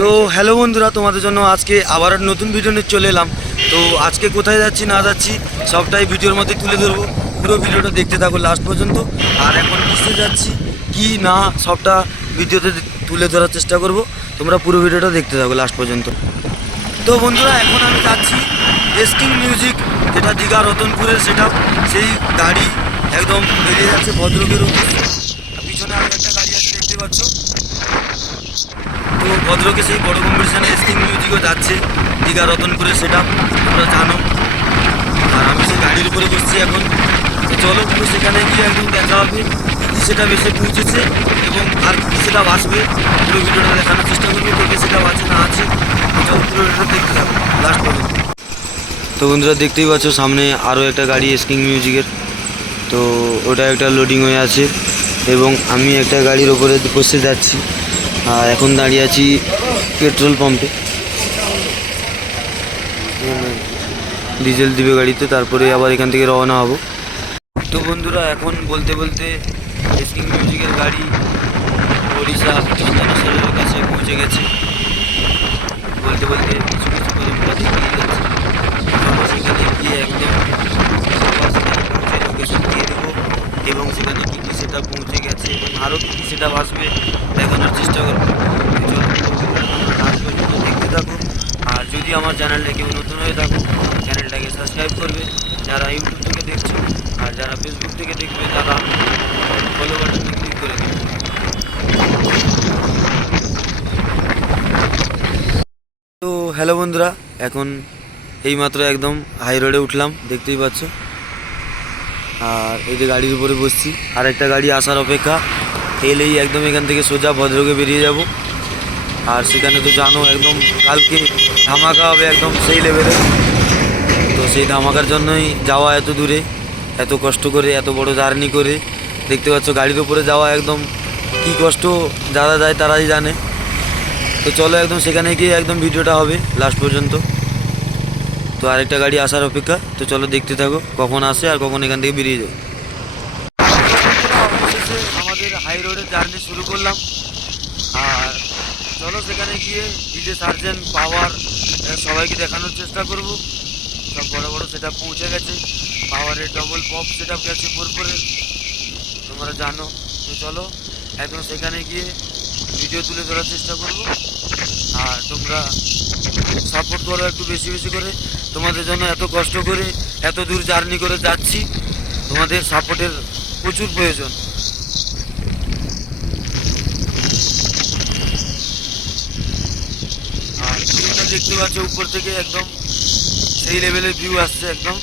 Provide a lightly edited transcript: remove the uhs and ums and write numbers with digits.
তো হ্যালো বন্ধুরা, তোমাদের জন্য আজকে আবার নতুন ভিডিও নিয়ে চলে এলাম। তো আজকে কোথায় যাচ্ছি না যাচ্ছি সবটাই ভিডিওর মধ্যে তুলে ধরবো। পুরো ভিডিওটা দেখতে থাকো লাস্ট পর্যন্ত। আর এখন কিসে যাচ্ছি কি না সবটা ভিডিওতে তুলে ধরার চেষ্টা করব। তোমরা পুরো ভিডিওটা দেখতে থাকো লাস্ট পর্যন্ত। তো বন্ধুরা, এখন আমি যাচ্ছি এসকিং মিউজিক, যেটা দীঘা রতনপুরের সেটা। সেই গাড়ি একদম বেরিয়ে যাচ্ছে ভদ্রকের উদ্দেশ্যে। পিছনে আরও একটা গাড়ি আছে, দেখতে পাচ্ছ। তো ভদ্রকে সেই বড় কম্পিটিশানে এসকিং মিউজিকও যাচ্ছে দীঘা রতনপুরে, সেটা তোমরা জানো। আর আমি সেই গাড়ির উপরে বসছি এখন। তো চলো পুরো সেখানে গিয়ে একদম দেখা হবে কী সেটা বেশি পৌঁছেছে এবং আর কী সেটা বাঁচবে। পুরো ভিডিওটা দেখানোর চেষ্টা করবো কোথায় সেটা বাঁচে না আছে। তো চলো পুরো ভিডিওটা দেখতে থাকো লাস্ট পর্যন্ত। তো বন্ধুরা, দেখতেই পাচ্ছ সামনে আরও একটা গাড়ি এসকিং মিউজিকের। তো ওটা একটা লোডিং হয়ে আছে এবং আমি একটা গাড়ির ওপরে বসে যাচ্ছি। আর এখন দাঁড়িয়ে আছি পেট্রোল পাম্পে, ডিজেল দিবে গাড়িতে, তারপরে আবার এখান থেকে রওনা হব। তো বন্ধুরা, এখন বলতে বলতে এসকিং মিউজিকের গাড়ি ওড়িশা চন্দনেশ্বরের কাছে পৌঁছে গেছে। বলতে বলতে কিছু কিছু করে পথে এগিয়ে যাচ্ছে। আমরা সেখানে গিয়ে একদম পৌঁছে লোকেশন দিয়ে দেবো এবং সেখানে কী কী সেটা পৌঁছে গেছে এবং আরও কী কী সেটা আসবে দেখানোর চেষ্টা করবো। দেখতে থাকো। আর যদি আমার চ্যানেলটা কেউ নতুন হয়ে থাকো, চ্যানেলটাকে সাবস্ক্রাইব করবে যারা ইউটিউব থেকে দেখছো, আর যারা ফেসবুক থেকে দেখবে তারা ফলো বাটনে ক্লিক করে দেবে। তো হ্যালো বন্ধুরা, এখন এইমাত্র একদম হাই রোডে উঠলাম, দেখতেই পাচ্ছ। আর এই যে গাড়ির উপরে বসছি, আর একটা গাড়ি আসার অপেক্ষা। এলেই একদম এখান থেকে সোজা ভদ্রকে বেরিয়ে যাব। আর সেখানে তো জানো একদম কালকে ধামাকা হবে একদম সেই লেভেলে। তো সেই ধামাকার জন্যই যাওয়া এত দূরে, এত কষ্ট করে, এত বড় জার্নি করে। দেখতে পাচ্ছ গাড়ির উপরে যাওয়া একদম কী কষ্ট, যারা যায় তারাই জানে। তো চলো একদম সেখানে গিয়ে একদম ভিডিওটা হবে লাস্ট পর্যন্ত। তো আরেকটা গাড়ি আসার অপেক্ষা। তো চলো দেখতে থাকো কখন আসে আর কখন এখান থেকে বেরিয়ে যায়। আমাদের হাই রোডের জার্নি শুরু করলাম। আর চলো সেখানে গিয়ে ডিজে সার্জেন্ট পাওয়ার সবাইকে দেখানোর চেষ্টা করব। সব বড় বড় সেটা পৌঁছে গেছে। পাওয়ারের ডবল পপ সেটা গেছে পরে তোমরা জানো। তো চলো একদম সেখানে গিয়ে ভিডিও তুলে ধরার চেষ্টা করব। আর তোমরা সাপোর্ট করো একটু বেশি বেশি করে। তোমাদের জন্য এত কষ্ট করে এত দূর জার্নি করে যাচ্ছি, তোমাদের সাপোর্টের প্রচুর প্রয়োজন। আর ভিউটা দেখতে পাচ্ছ উপর থেকে একদম সেই লেভেলের ভিউ আসছে একদম।